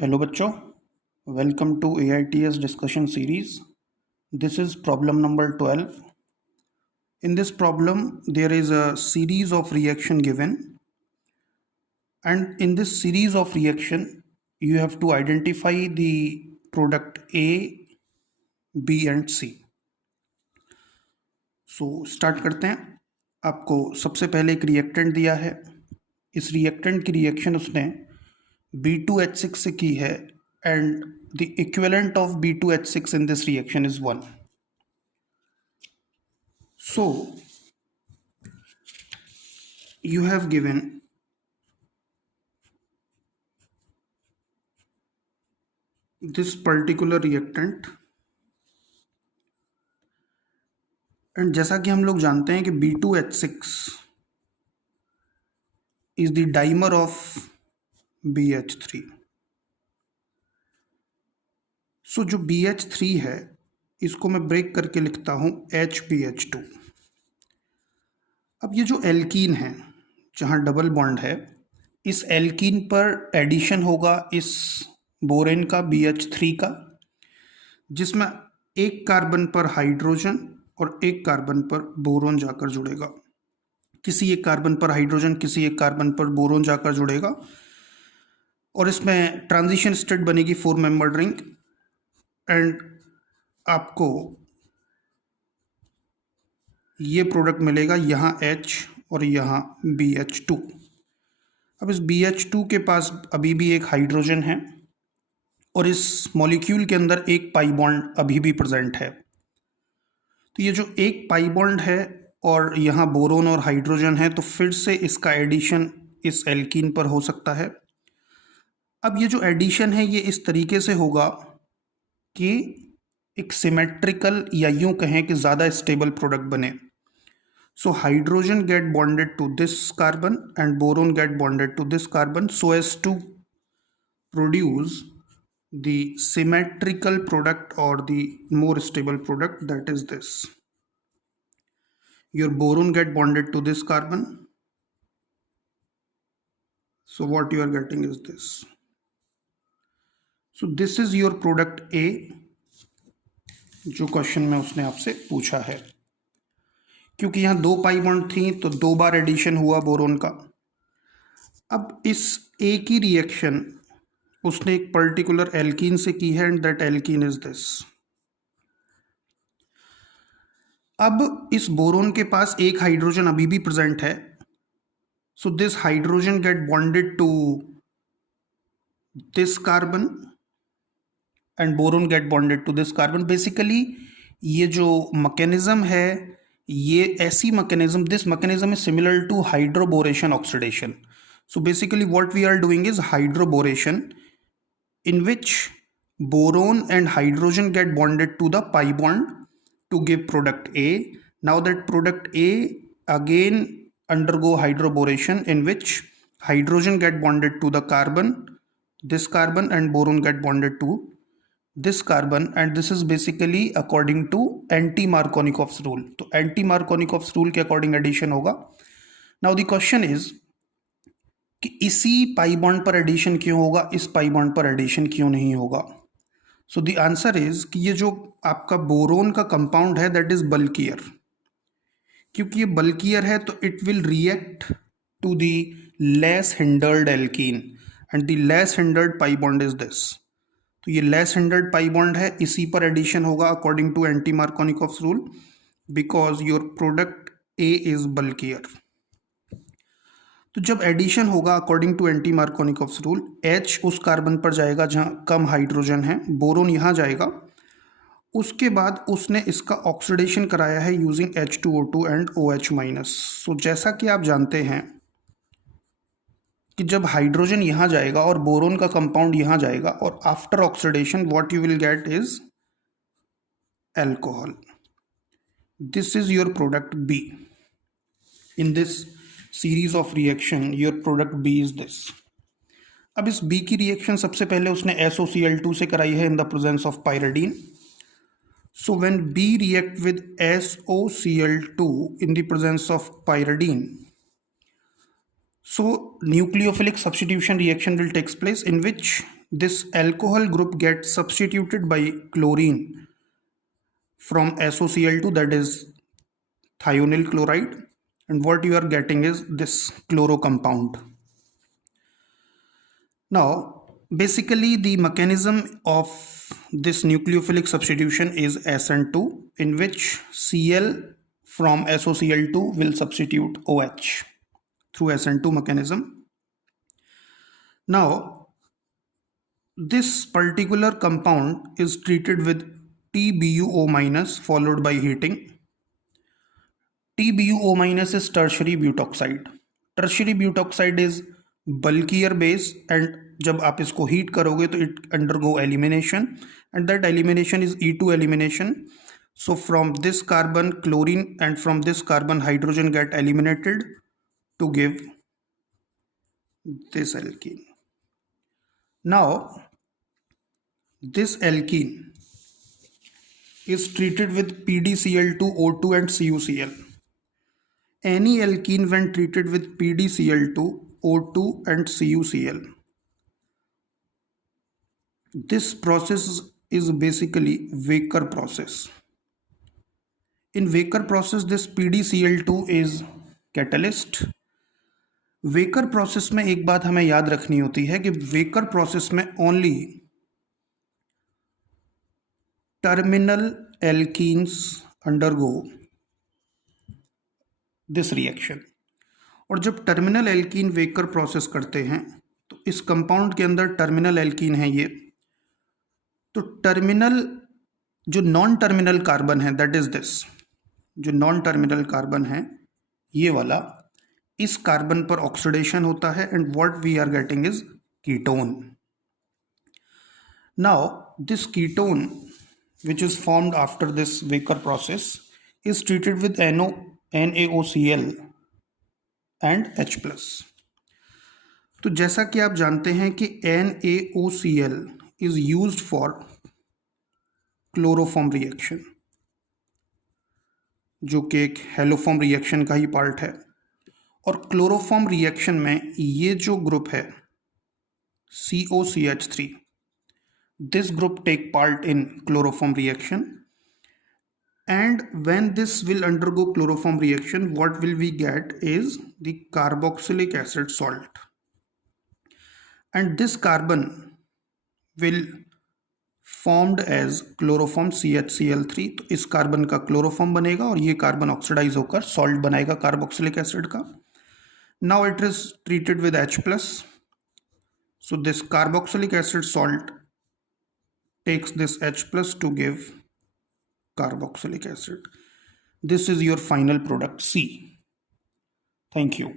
Hello बच्चों, welcome to AITS discussion series. This is problem number 12. In this problem, there is a series of reaction given, and in this series of reaction, you have to identify the product A, B and C. So start करते हैं. आपको सबसे पहले एक reactant दिया है. इस reactant की रिएक्शन उसने B2H6 से की है and the equivalent of B2H6 in this reaction is 1. So you have given this particular reactant and जैसा कि हम लोग जानते हैं कि B2H6 is the dimer of BH3. So जो BH3 है इसको मैं ब्रेक करके लिखता हूँ HBH2. अब ये जो एल्कीन है जहाँ डबल बॉन्ड है, इस एल्कीन पर एडिशन होगा इस बोरेन का BH3 का, जिसमें एक कार्बन पर हाइड्रोजन और एक कार्बन पर बोरोन जाकर जुड़ेगा. किसी एक कार्बन पर हाइड्रोजन, किसी एक कार्बन पर बोरोन जाकर जुड़ेगा और इसमें ट्रांजिशन स्टेट बनेगी 4 मेंबर्ड रिंग एंड आपको ये प्रोडक्ट मिलेगा यहाँ H और यहाँ BH2. अब इस BH2 के पास अभी भी एक हाइड्रोजन है और इस मॉलिक्यूल के अंदर एक पाई बॉन्ड अभी भी प्रेजेंट है. तो ये जो एक पाई बॉन्ड है और यहाँ बोरोन और हाइड्रोजन है, तो फिर से इसका एडिशन इस एल्कीन पर हो सकता है. अब ये जो एडिशन है ये इस तरीके से होगा कि एक सिमेट्रिकल या यूं कहें कि ज़्यादा स्टेबल प्रोडक्ट बने. So hydrogen get bonded to this carbon and boron get bonded to this carbon so as to produce the symmetrical product or the more stable product, that is this. Your boron get bonded to this carbon. So what you are getting is this. So this is your product A जो question में उसने आपसे पूछा है. क्योंकि यहाँ 2 pi bond थी तो 2 बार एडिशन हुआ बोरोन का. अब इस ए की रिएक्शन उसने एक पर्टिकुलर एल्कीन से की है and that alkene is this. अब इस बोरोन के पास एक हाइड्रोजन अभी भी प्रेजेंट है. So this hydrogen get bonded to this carbon and boron get bonded to this carbon. Basically ये जो मैकेनिज्म है ये ऐसी mechanism, this mechanism is similar to hydroboration oxidation. So basically what we are doing is hydroboration in which boron and hydrogen get bonded to the pi bond to give product A. Now that product A again undergo hydroboration in which hydrogen get bonded to the carbon, this carbon, and boron get bonded to this carbon, and this is basically according to anti-Markovnikov's rule. तो anti-Markovnikov's rule के according addition होगा. Now the question is कि इसी pi bond पर addition क्यों होगा, इस pi bond पर एडिशन क्यों नहीं होगा. सो द आंसर इज कि ये जो आपका बोरोन का कंपाउंड है दैट इज बल्कियर. क्योंकि ये बल्कियर है तो it will react to the less hindered alkene and the less hindered pi bond is this. तो ये लेस हिंडर्ड पाई बॉन्ड है, इसी पर एडिशन होगा according to anti Markovnikov's rule because your product A is bulkier. तो जब addition होगा according to anti Markovnikov's rule, H उस कार्बन पर जाएगा जहाँ कम हाइड्रोजन है, बोरोन यहाँ जाएगा. उसके बाद उसने इसका ऑक्सीडेशन कराया है using H2O2 and OH minus. So जैसा कि आप जानते हैं कि जब हाइड्रोजन यहाँ जाएगा और बोरोन का कंपाउंड यहाँ जाएगा और after oxidation what you will get is alcohol. This is your product B. In this series of reaction your product B is this. अब इस B की रिएक्शन सबसे पहले उसने SOCl2 से कराई है in the presence of pyridine. So when B react with SOCl2 in the presence of pyridine, so nucleophilic substitution reaction will takes place in which this alcohol group gets substituted by chlorine from SOCl2, that is thionyl chloride, and what you are getting is this chloro compound. Now, basically the mechanism of this nucleophilic substitution is SN2, in which Cl from SOCl2 will substitute OH through SN2 mechanism. Now, this particular compound is treated with TBuO minus followed by heating. TBuO minus is tertiary butoxide. Tertiary butoxide is bulkier base, and जब आप इसको heat करोगे तो it undergo elimination, and that elimination is E2 elimination. So from this carbon chlorine and from this carbon hydrogen get eliminated to give this alkene. Now this alkene is treated with PdCl2, O2 and CuCl. Any alkene when treated with PdCl2, O2 and CuCl, this process is basically Waker process. In Waker process, this PdCl2 is catalyst. Waker process में एक बात हमें याद रखनी होती है कि waker process में only terminal alkenes undergo this reaction, और जब टर्मिनल एल्कीन वेकर प्रोसेस करते हैं तो इस कंपाउंड के अंदर टर्मिनल एल्कीन है ये, तो टर्मिनल जो नॉन टर्मिनल कार्बन है, दैट इज दिस, जो नॉन टर्मिनल कार्बन है ये वाला, इस कार्बन पर ऑक्सीडेशन होता है and what we are getting is ketone. Now this ketone which is formed after this Waker process is treated with NaOCl and H+. तो जैसा कि आप जानते हैं कि NaOCl is used for chloroform reaction, जो कि एक हेलोफॉर्म रिएक्शन का ही पार्ट है, और क्लोरोफॉर्म रिएक्शन में ये जो ग्रुप है COCH3, this group take part in chloroform reaction, and when this will undergo chloroform reaction, what will we get is the carboxylic acid salt, and this carbon will formed as chloroform CHCl3. तो इस carbon का chloroform बनेगा और ये carbon oxidise होकर salt बनाएगा carboxylic acid का. Now it is treated with H+. So this carboxylic acid salt takes this H+ to give carboxylic acid. This is your final product C. Thank you.